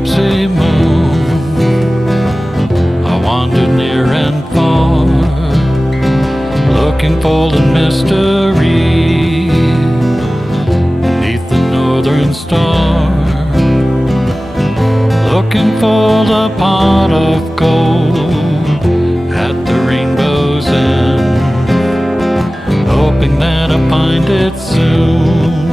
gypsy moon, I wandered near and far, looking for the mystery beneath the northern star, looking for the pot of gold at the rainbow's end, hoping that I find it soon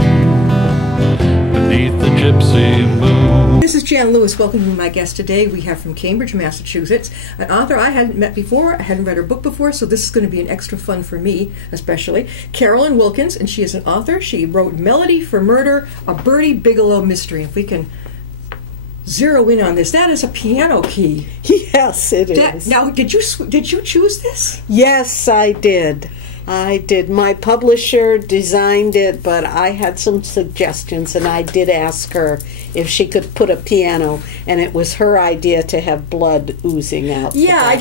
beneath the gypsy moon. This is Jan Lewis welcoming my guest today. We have from Cambridge, Massachusetts, an author I hadn't met before. I hadn't read her book before, so this is going to be an extra fun for me, especially. Carolyn Wilkins, and she is an author. She wrote Melody for Murder, a Bertie Bigelow mystery. If we can zero in on this, that is a piano key. Yes, it is. Now, did you choose this? Yes, I did. I did. My publisher designed it, but I had some suggestions, and I did ask her if she could put a piano, and it was her idea to have blood oozing out. Yeah, I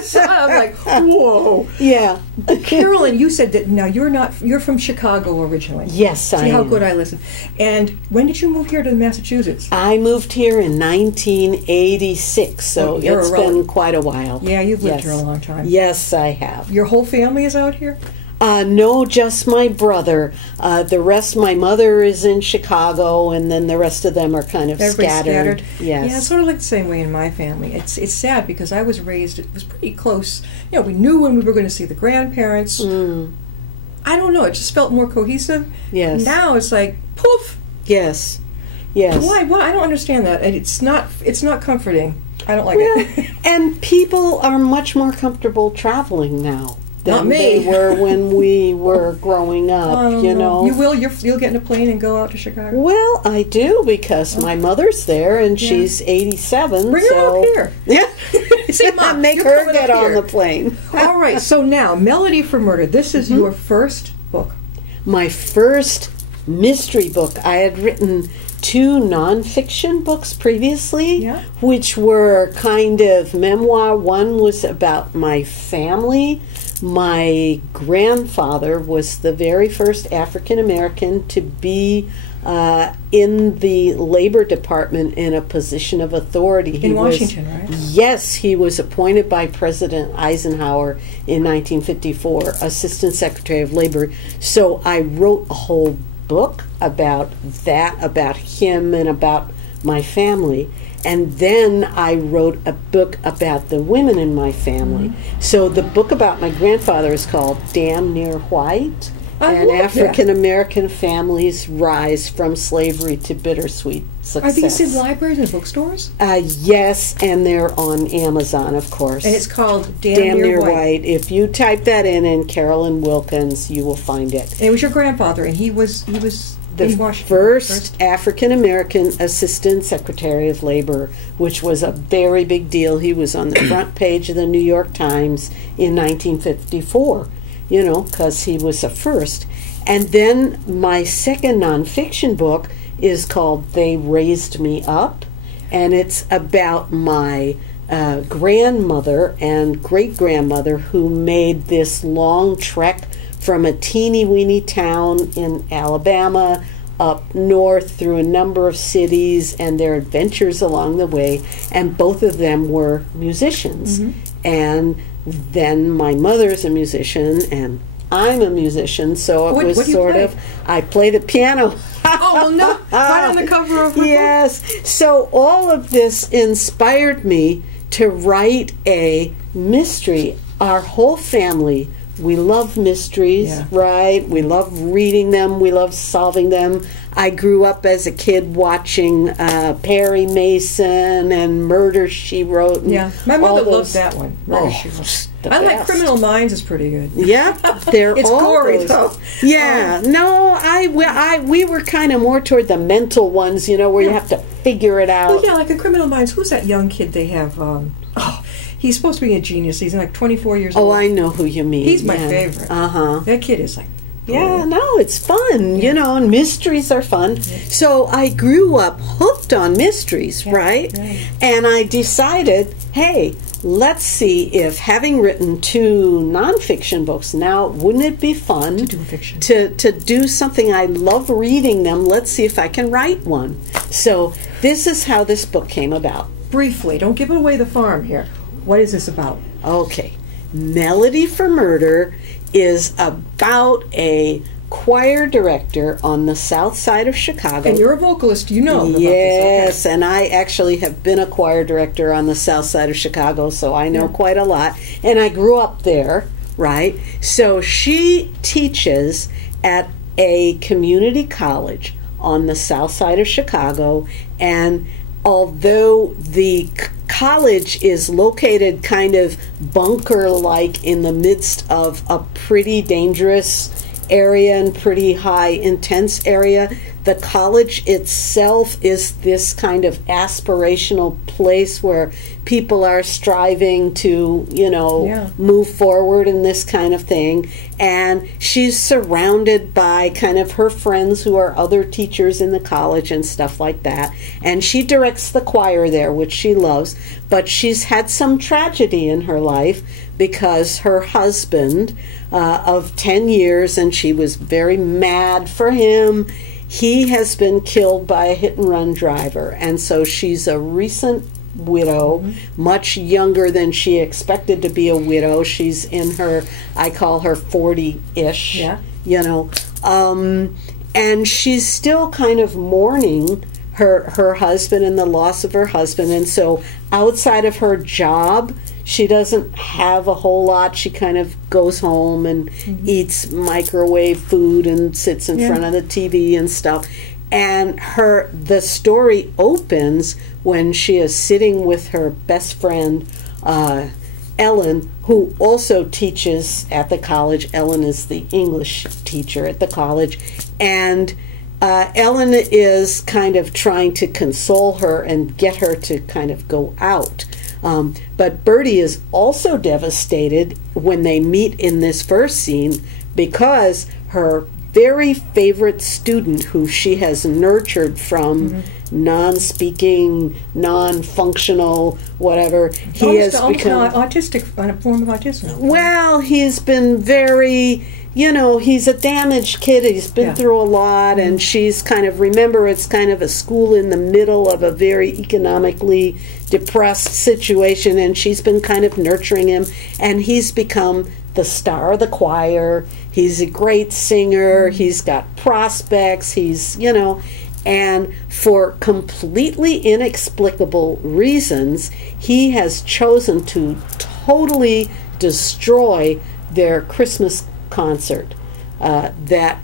saw, I'm like, whoa. Yeah. Carolyn, you said that now you're from Chicago originally. Yes, I am. See how good I listen. And when did you move here to Massachusetts? I moved here in 1986, so it's been quite a while. Yeah, you've lived here a long time. Yes, I have. Your whole family is out here? No, just my brother. The rest, my mother is in Chicago, and then the rest of them are kind of scattered. Yes. Yeah, it's sort of like the same way in my family. It's sad because I was raised, it was pretty close. You know, we knew when we were going to see the grandparents. I don't know, it just felt more cohesive. Yes. Now it's like, poof. Yes. Yes. Why? I don't understand that. It's not comforting. I don't like it. And people are much more comfortable traveling now than they were when we were growing up, you know. You will? You'll get in a plane and go out to Chicago? Well, I do, because my mother's there, and she's 87. Bring her up here. Yeah. See, Mom, make her get on the plane. All right, so now, Melody for Murder. This is your first book. My first mystery book. I had written 2 nonfiction books previously, which were kind of memoir. One was about my family. My grandfather was the very first African American to be in the Labor Department in a position of authority. In Washington, right? Yes, he was appointed by President Eisenhower in 1954, Assistant Secretary of Labor. So I wrote a whole book about that, about him and about my family. And then I wrote a book about the women in my family. So the book about my grandfather is called Damn Near White, and African American Families Rise from Slavery to Bittersweet Success. Are these in libraries and bookstores? Yes, and they're on Amazon, of course. And it's called Damn Near White. If you type that in Carolyn Wilkins, you will find it. And it was your grandfather, and he was the first African American Assistant Secretary of Labor, which was a very big deal. He was on the front page of the New York Times in 1954, you know, because he was a first. And then my second nonfiction book is called They Raised Me Up, and it's about my grandmother and great-grandmother who made this long trek from a teeny-weeny town in Alabama up north through a number of cities, and their adventures along the way, and both of them were musicians. And then my mother's a musician, and I'm a musician, so it was sort of, I play the piano. Oh, no, right on the cover of her book? Yes. So all of this inspired me to write a mystery. Our whole family, we love mysteries, right? We love reading them. We love solving them. I grew up as a kid watching Perry Mason and Murder, She Wrote. And my mother loved that one. Murder, She Wrote. I like Criminal Minds is pretty good. Yeah, they're it's all gory those. though. Yeah, no, we were kind of more toward the mental ones, you know, where you have to figure it out. Well, yeah, like in Criminal Minds. Who's that young kid they have? He's supposed to be a genius. He's like 24 years old. Oh, I know who you mean. He's my favorite. That kid is like... Yeah, no, it's fun, you know, and mysteries are fun. So I grew up hooked on mysteries, right? And I decided, hey, let's see if, having written 2 nonfiction books, now wouldn't it be fun to do fiction, to do something? I love reading them. Let's see if I can write one. So this is how this book came about. Briefly, don't give away the farm here. What is this about? Okay. Melody for Murder is about a choir director on the south side of Chicago. And you're a vocalist, you know. Yes, and I actually have been a choir director on the south side of Chicago, so I know quite a lot. And I grew up there, right? So she teaches at a community college on the south side of Chicago, and although the college is located kind of bunker-like in the midst of a pretty dangerous area and pretty high intense area, the college itself is this kind of aspirational place where people are striving to, move forward and this kind of thing. And she's surrounded by kind of her friends who are other teachers in the college and stuff like that. And she directs the choir there, which she loves. But she's had some tragedy in her life because her husband of 10 years, and she was very mad for him, he has been killed by a hit-and-run driver. And so she's a recent widow, much younger than she expected to be a widow. She's in her, I call her 40-ish, and she's still kind of mourning her husband and the loss of her husband. And so outside of her job, she doesn't have a whole lot. She kind of goes home and eats microwave food and sits in front of the TV and stuff. And the story opens when she is sitting with her best friend, Ellen, who also teaches at the college. Ellen is the English teacher at the college. And Ellen is kind of trying to console her and get her to kind of go out. But Bertie is also devastated when they meet in this first scene because her very favorite student, who she has nurtured from non-speaking, non-functional, whatever, he has become autistic, on a form of autism. Well, he's been very, he's a damaged kid. He's been through a lot, and she's kind of, remember, it's kind of a school in the middle of a very economically depressed situation, and she's been kind of nurturing him, and he's become the star of the choir. He's a great singer. He's got prospects. He's, and for completely inexplicable reasons, he has chosen to totally destroy their Christmas concert that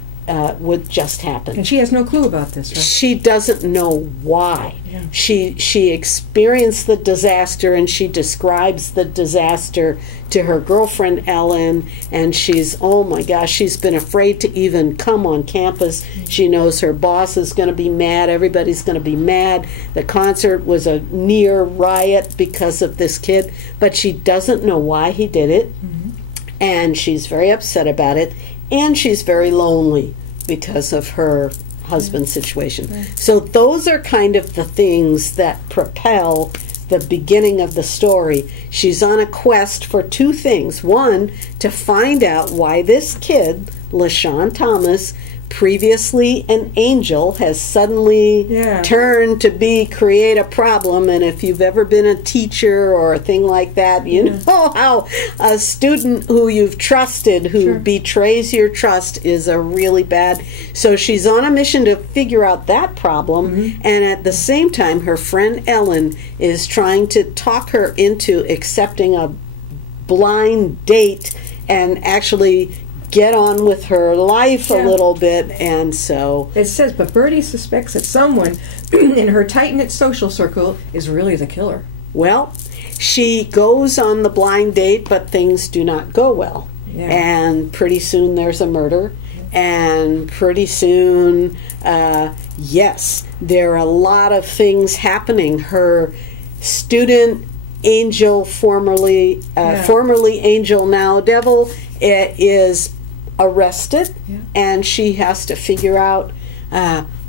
would just happen. And she has no clue about this, right? She doesn't know why. Yeah. She experienced the disaster, and she describes the disaster to her girlfriend Ellen, and she's, oh my gosh, she's been afraid to even come on campus. She knows her boss is going to be mad, everybody's going to be mad. The concert was a near riot because of this kid, but she doesn't know why he did it, and she's very upset about it, and she's very lonely because of her husband's situation. So those are kind of the things that propel the beginning of the story. She's on a quest for two things. One, to find out why this kid, LaShawn Thomas, previously an angel, has suddenly turned to create a problem. And if you've ever been a teacher or a thing like that, you know how a student who you've trusted who betrays your trust is a really bad. So she's on a mission to figure out that problem, and at the same time her friend Ellen is trying to talk her into accepting a blind date and actually get on with her life a little bit. And so it says, but Bertie suspects that someone in her tight-knit social circle is really the killer. Well, she goes on the blind date, but things do not go well. And pretty soon there's a murder, and pretty soon yes, there are a lot of things happening. Her student angel, formerly angel, now devil, is arrested, and she has to figure out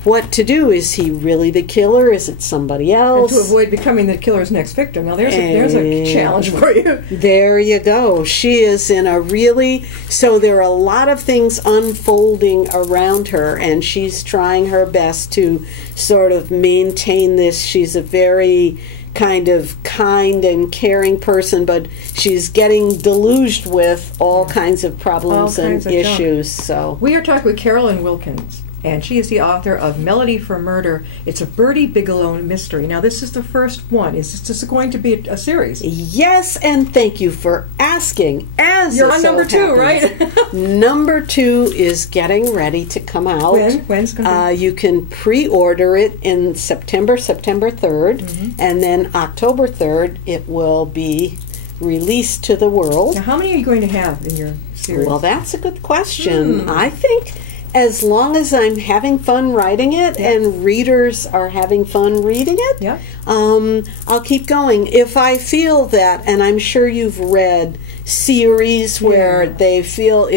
what to do. Is he really the killer? Is it somebody else? And to avoid becoming the killer's next victim. Now, there's a challenge for you. There you go. She is in a really... So there are a lot of things unfolding around her, and she's trying her best to sort of maintain this. She's a very kind and caring person, but she's getting deluged with all kinds of problems and issues. So we are talking with Carolyn Wilkins, and she is the author of Melody for Murder. It's a Bertie Bigelow mystery. Now, this is the first one. Is this going to be a series? Yes, and thank you for asking. As you're on number 2, right? Number 2 is getting ready to come out. When's going to be? You can pre-order it in September 3rd, and then October 3rd it will be released to the world. Now, how many are you going to have in your series? Well, that's a good question. I think as long as I'm having fun writing it and readers are having fun reading it, I'll keep going. If I feel that, and I'm sure you've read series where it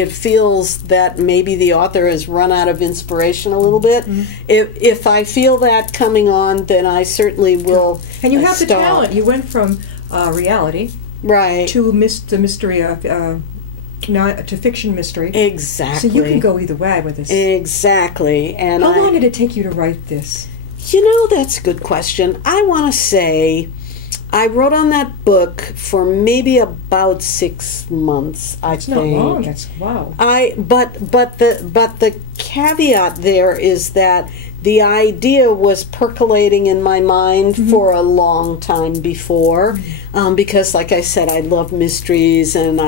feels that maybe the author has run out of inspiration a little bit. If I feel that coming on, then I certainly will. And you have the talent. You went from reality to the mystery of to fiction mystery. Exactly. So you can go either way with this. Exactly. And how long did it take you to write this? You know, that's a good question. I want to say I wrote on that book for maybe about 6 months, I think. It's not long. That's wow. But the caveat there is that the idea was percolating in my mind for a long time before, because, like I said, I love mysteries, and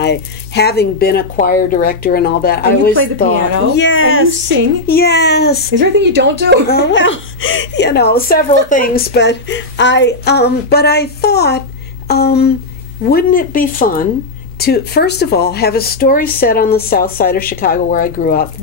having been a choir director and all that, and I always play the piano. Yes, and you sing. Yes. Is there anything you don't do? Well, several things, but I thought, wouldn't it be fun to, first of all, have a story set on the south side of Chicago where I grew up.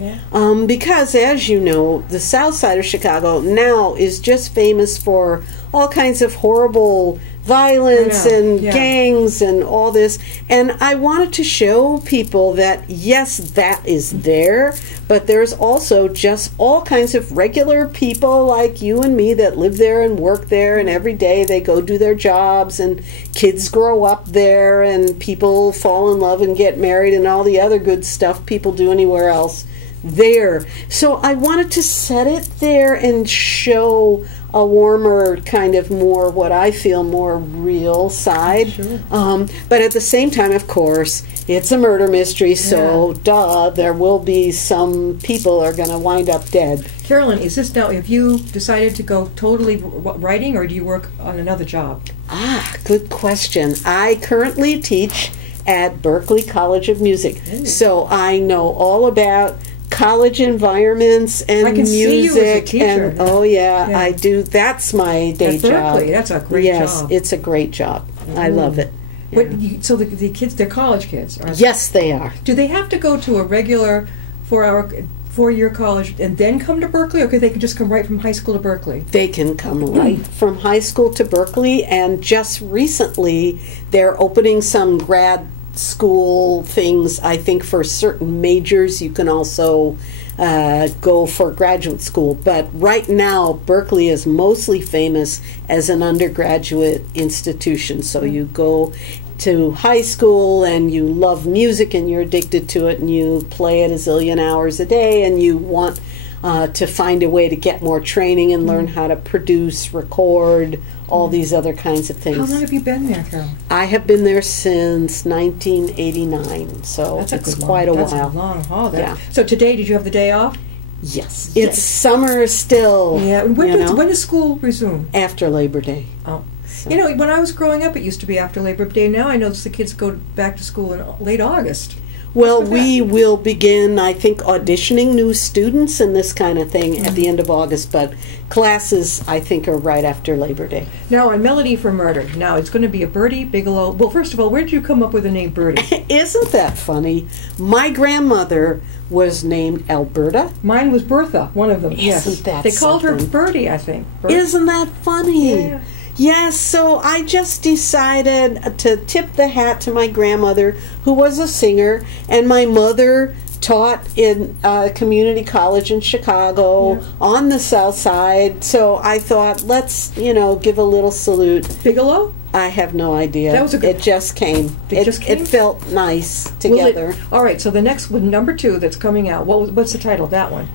Because, as you know, the south side of Chicago now is just famous for all kinds of horrible violence and gangs and all this. And I wanted to show people that, yes, that is there, but there's also just all kinds of regular people like you and me that live there and work there, and every day they go do their jobs, and kids grow up there, and people fall in love and get married, and all the other good stuff people do anywhere else there. So I wanted to set it there and show a warmer, kind of more, what I feel, more real side. But at the same time, of course, it's a murder mystery, so there will be some people are going to wind up dead. Carolyn, is this now, have you decided to go totally writing, or do you work on another job? Good question. I currently teach at Berklee College of Music, so I know all about college environments and I can music. See you as a teacher. And I do. That's my day job. Berklee, that's a great job. Yes, it's a great job. I love it. So the kids, they're college kids, aren't they? Yes, they are. Do they have to go to a regular 4-year college and then come to Berklee, or could they just come right from high school to Berklee? They can come right from high school to Berklee, and just recently they're opening some grad school things. I think for certain majors you can also go for graduate school, but right now Berklee is mostly famous as an undergraduate institution. So you go to high school and you love music and you're addicted to it and you play it a zillion hours a day, and you want to find a way to get more training and learn how to produce, record, all these other kinds of things. How long have you been there, Carol? I have been there since 1989, so it's quite a while. That's a long haul. Yeah. So today, did you have the day off? Yes. It's summer still. Yeah. When does school resume? After Labor Day. Oh. So. You know, when I was growing up, it used to be after Labor Day. Now I notice the kids go back to school in late August. Well, we will begin, I think, auditioning new students and this kind of thing at the end of August, but classes, I think, are right after Labor Day. Now, on Melody for Murder, now it's going to be a Bertie Bigelow. Well, first of all, where did you come up with the name Bertie? Isn't that funny? My grandmother was named Alberta. Mine was Bertha, one of them. Isn't that They called her something? Bertie, I think. Isn't that funny? Yeah. Yes, so I just decided to tip the hat to my grandmother, who was a singer, and my mother taught in a community college in Chicago on the South Side. So I thought, let's, give a little salute. Bigelow? I have no idea. That was a good. It just came. It felt nice together. All right. So the next one, number 2, that's coming out. What's the title of that one?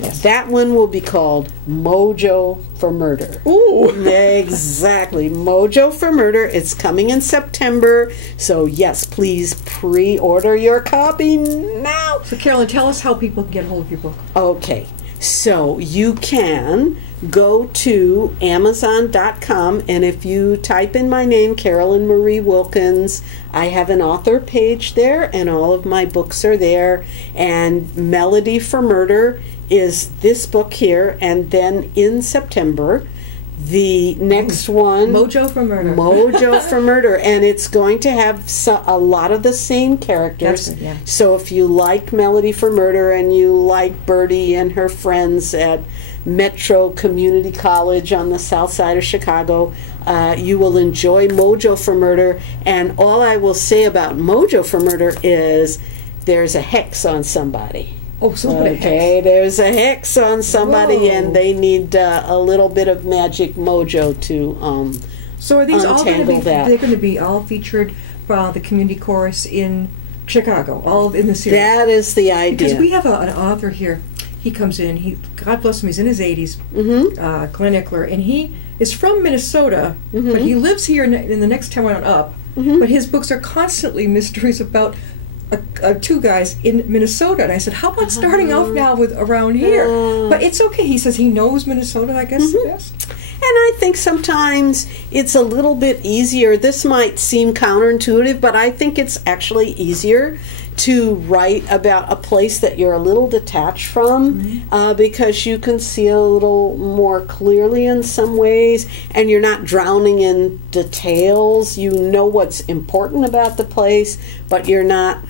Yes. That one will be called Mojo for Murder. Ooh. Exactly. Mojo for Murder. It's coming in September. So, yes, please pre-order your copy now. So, Carolyn, tell us how people can get a hold of your book. Okay. So, you can go to Amazon.com, and if you type in my name, Carolyn Marie Wilkins, I have an author page there, and all of my books are there. And Melody for Murder is this book here, and then in September, the next one, Mojo for Murder. Mojo for Murder, and it's going to have a lot of the same characters. That's good, yeah. So if you like Melody for Murder and you like Birdie and her friends at Metro Community College on the south side of Chicago, you will enjoy Mojo for Murder. And all I will say about Mojo for Murder is there's a hex on somebody. Oh, so okay, there's a hex on somebody, Whoa. and they need a little bit of magic mojo to So are these all going to be? that. They're going to be all featured by the community chorus in Chicago, all in the series. That is the idea. Because we have an author here. He comes in. God bless him. He's in his 80s. Glenn Eckler, and he is from Minnesota, but he lives here in the next town up. But his books are constantly mysteries about 2 guys in Minnesota. And I said, how about starting off now with around here? But it's okay. He says he knows Minnesota, I guess, the best. And I think sometimes it's a little bit easier. This might seem counterintuitive, but I think it's actually easier to write about a place that you're a little detached from because you can see a little more clearly in some ways, and you're not drowning in details. You know what's important about the place, but you're not,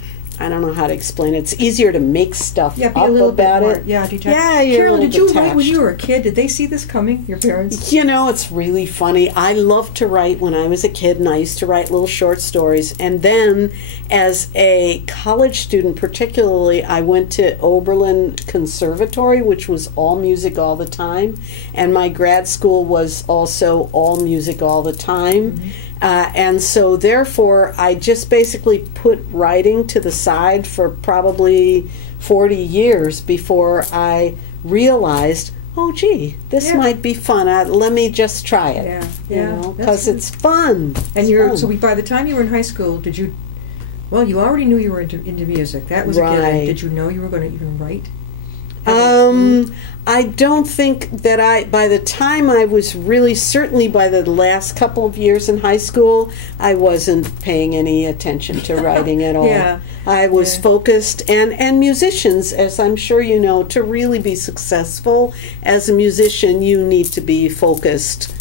I don't know how to explain it. It's easier to make stuff Be up a little about bit more, it. detached. Yeah, you're Carol, a little did you detached. write when you were a kid? Did they see this coming, your parents? It's really funny. I loved to write when I was a kid, and I used to write little short stories. And then, as a college student particularly, I went to Oberlin Conservatory, which was all music all the time. And my grad school was also all music all the time. And so, therefore, I just basically put writing to the side for probably 40 years before I realized, oh, gee, this might be fun. Let me just try it. Because it's fun. And so by the time you were in high school, did you? Well, you already knew you were into music. That was a given. Did you know you were going to even write? I don't think that by the time I was really, certainly by the last couple of years in high school, I wasn't paying any attention to writing at all. I was focused, and musicians, as I'm sure you know, to really be successful as a musician, you need to be focused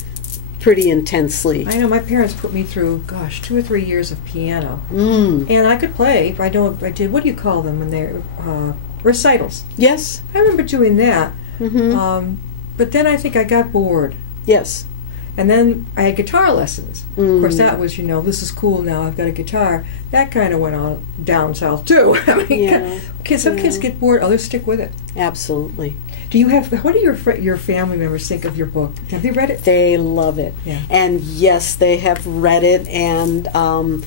pretty intensely. I know my parents put me through, 2 or 3 years of piano. And I could play. I did, what do you call them when they're... recitals. Yes. I remember doing that. But then I think I got bored. Yes. And then I had guitar lessons. Of course, that was, this is cool now, I've got a guitar. That kind of went on down south, too. I mean, some kids get bored, others stick with it. Absolutely. What do your family members think of your book? Have they read it? They love it. Yeah. And yes, they have read it, and I'm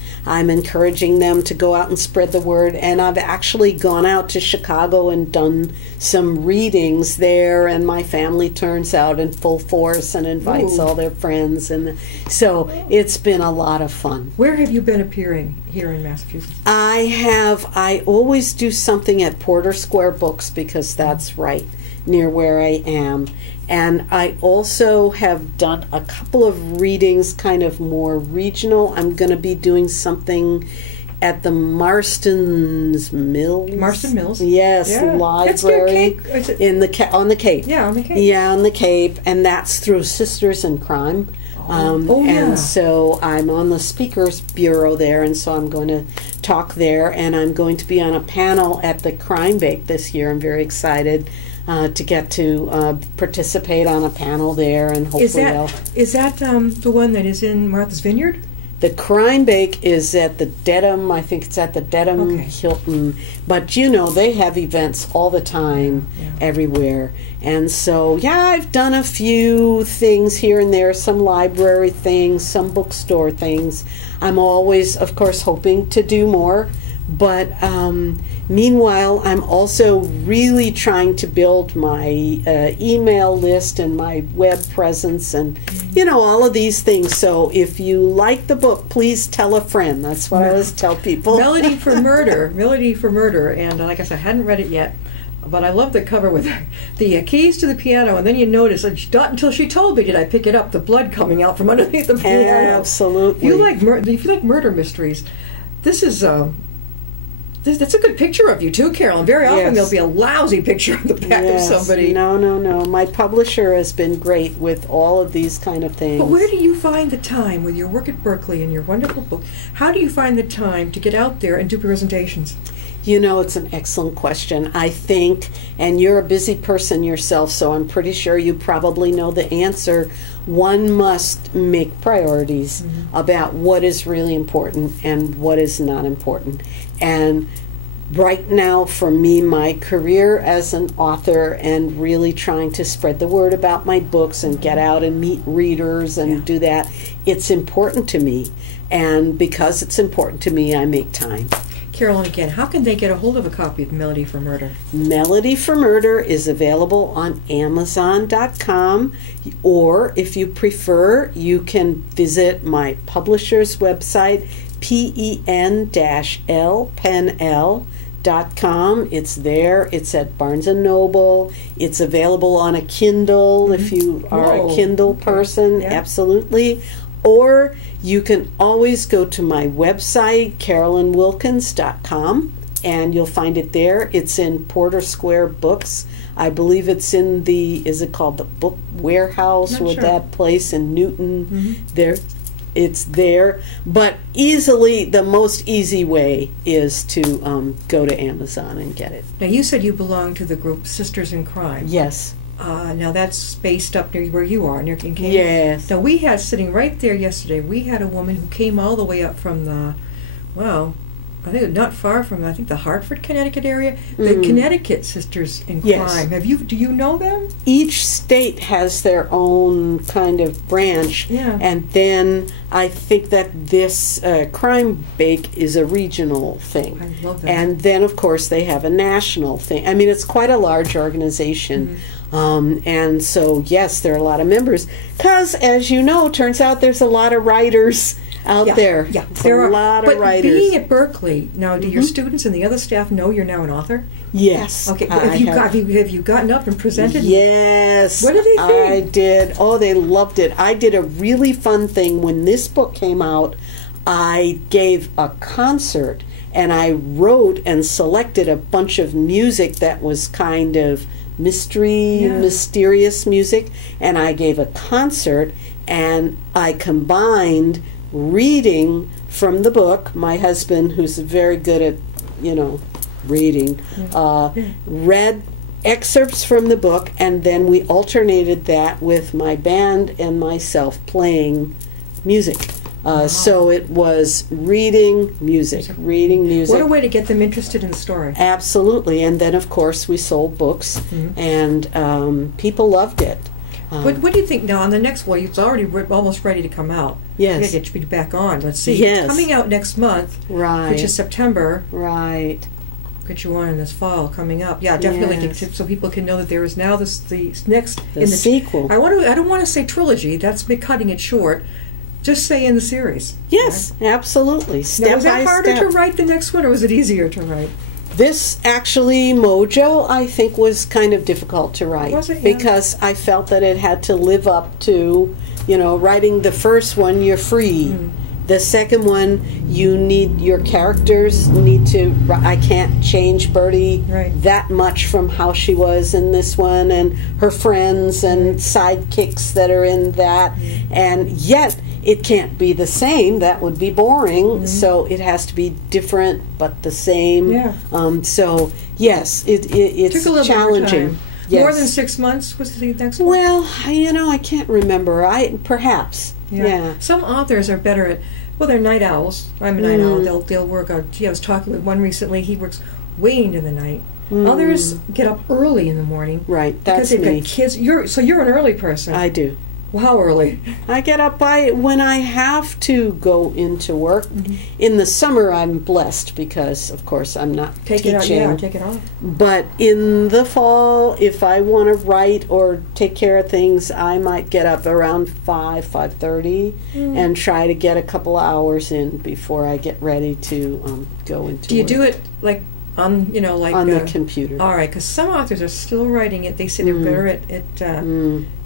encouraging them to go out and spread the word. And I've actually gone out to Chicago and done some readings there, and my family turns out in full force and invites all their friends. And so it's been a lot of fun. Where have you been appearing here in Massachusetts? I always do something at Porter Square Books because that's right near where I am. And I also have done a couple of readings, kind of more regional. I'm going to be doing something at the Marston's Mills. Marston Mills? Yes, library. That's Cape. On the Cape. Yeah, on the Cape. Yeah, on the Cape. And that's through Sisters in Crime. And so I'm on the speakers bureau there, and so I'm going to talk there, and I'm going to be on a panel at the Crime Bake this year. I'm very excited to get to participate on a panel there, and hopefully Is that the one that is in Martha's Vineyard? The Crime Bake is at the Dedham, I think it's at the Dedham Hilton. But, they have events all the time, everywhere. And so, I've done a few things here and there, some library things, some bookstore things. I'm always, of course, hoping to do more. But meanwhile, I'm also really trying to build my email list and my web presence and, all of these things. So if you like the book, please tell a friend. That's what I always tell people. Melody for Murder. Melody for Murder. And like I said, I hadn't read it yet. But I love the cover with the keys to the piano, and then you notice, not until she told me did I pick it up, the blood coming out from underneath the piano. Absolutely. If you like murder mysteries, this is that's a good picture of you too, Carolyn. Very often there'll be a lousy picture of the back of somebody. No. My publisher has been great with all of these kind of things. But where do you find the time with your work at Berkeley and your wonderful book? How do you find the time to get out there and do presentations? It's an excellent question. I think, and you're a busy person yourself, so I'm pretty sure you probably know the answer. One must make priorities about what is really important and what is not important. And right now, for me, my career as an author and really trying to spread the word about my books and get out and meet readers and do that, it's important to me. And because it's important to me, I make time. Carolyn, again, how can they get a hold of a copy of Melody for Murder? Melody for Murder is available on Amazon.com, or if you prefer, you can visit my publisher's website, pen-l.com. It's there. It's at Barnes & Noble. It's available on a Kindle if you are a Kindle person. Yeah. Absolutely. Or you can always go to my website, carolynwilkins.com, and you'll find it there. It's in Porter Square Books. I believe it's in is it called the Book Warehouse or that place in Newton? It's there. But the most easy way is to go to Amazon and get it. Now, you said you belong to the group Sisters in Crime. Yes. Now that's based up near where you are, near Cambridge. Yes. Now we had, sitting right there yesterday, we had a woman who came all the way up from I think not far from, the Hartford, Connecticut area. The Connecticut Sisters in Crime. Do you know them? Each state has their own kind of branch. Yeah. And then I think that this Crime Bake is a regional thing. I love that. And then, of course, they have a national thing. I mean, it's quite a large organization. And so, yes, there are a lot of members. Because, as you know, turns out there's a lot of writers out there. Yeah, there are a lot of writers. But being at Berkeley, now, do your students and the other staff know you're now an author? Yes. Okay. Have you gotten up and presented? Yes. What did they think? I did. Oh, they loved it. I did a really fun thing. When this book came out, I gave a concert, and I wrote and selected a bunch of music that was kind of mysterious music, and I gave a concert, and I combined reading from the book. My husband, who's very good at, reading, read excerpts from the book, and then we alternated that with my band and myself playing music. So it was reading music. What a way to get them interested in the story. Absolutely. And then, of course, we sold books, and people loved it. What do you think now on the next one? It's already almost ready to come out. Yes. We get you back on. Let's see. Yes. It's coming out next month, which is September. Right. Get you on in this fall coming up. Yeah, definitely. Yes. So people can know that there is now the next sequel. I don't want to say trilogy. That's cutting it short. Just say in the series. Yes, right? Absolutely. Step was by it harder step. to write the next one, or was it easier to write? This actually, Mojo, I think was kind of difficult to write. Was it? Yeah. Because I felt that it had to live up to, writing the first one, you're free. The second one, your characters need to, I can't change Bertie that much from how she was in this one, and her friends and sidekicks that are in that, and yet it can't be the same. That would be boring. So it has to be different but the same. Yeah. So yes, it's took a little challenging. Time. Yes. More than 6 months was the next one? Well, I can't remember. Perhaps. Yeah. Some authors are better at Well, they're night owls. I'm a night owl. They'll work out. Gee, I was talking with one recently. He works way into the night. Others get up early in the morning. Right, that's because they've me. got kids. You're an early person. I do. Well, how early? I get up when I have to go into work. In the summer, I'm blessed because, of course, I'm not teaching. Take it off. But in the fall, if I want to write or take care of things, I might get up around 5:30, and try to get a couple hours in before I get ready to go into. Do you work. do it like on the computer? All right, because some authors are still writing it. They say they're better at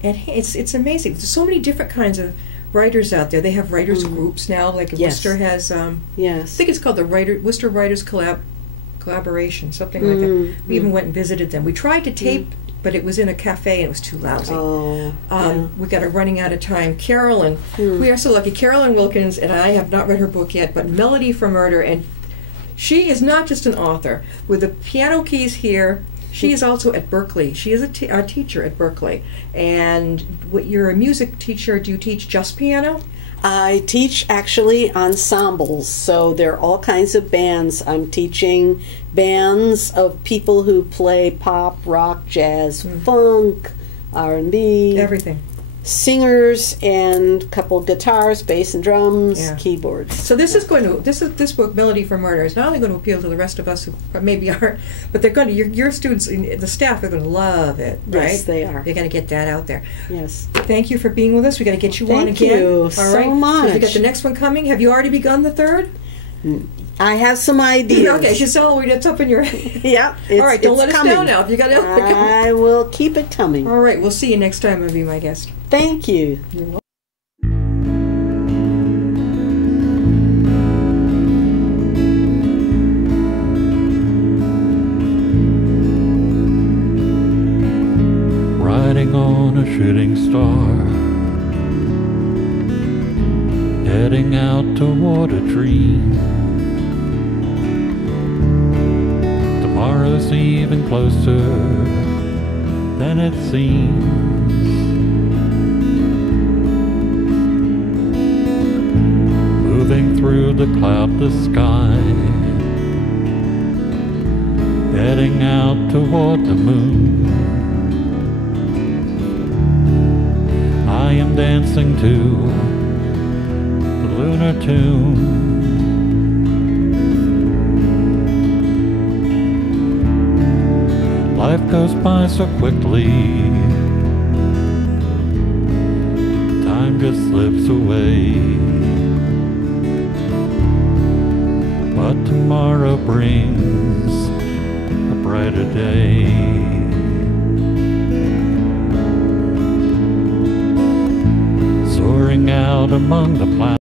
it's amazing. There's so many different kinds of writers out there. They have writers groups now. Like Worcester has. Yes. I think it's called the Worcester Writers Collaboration, something like that. We even went and visited them. We tried to tape, but it was in a cafe and it was too lousy. We got it running out of time. Carolyn, we are so lucky. Carolyn Wilkins, and I have not read her book yet, but Melody for Murder, and she is not just an author. With the piano keys here, she is also at Berkeley. She is a teacher at Berkeley. And you're a music teacher. Do you teach just piano? I teach actually ensembles, so there are all kinds of bands. I'm teaching bands of people who play pop, rock, jazz, funk, R&B. Everything. Singers and a couple guitars, bass and drums, keyboards. So this this book, Melody for Murder, is not only going to appeal to the rest of us who maybe aren't, but they're going to your students, the staff are going to love it, right? Yes, they are. They're going to get that out there. Yes. Thank you for being with us. We got to get you on again. Thank you All so right. much. We got the next one coming. Have you already begun the third? I have some ideas. Okay, she's telling me it's up in your Yeah. All right, don't let us down now. If you got I will keep it coming. All right, we'll see you next time. I'll be my guest. Thank you. You're welcome. Riding on a shooting star, heading out toward a dream. Tomorrow's even closer than it seems. Moving through the cloudless sky, heading out toward the moon. I am dancing to the lunar tune. Life goes by so quickly, time just slips away. But tomorrow brings a brighter day. Soaring out among the planets.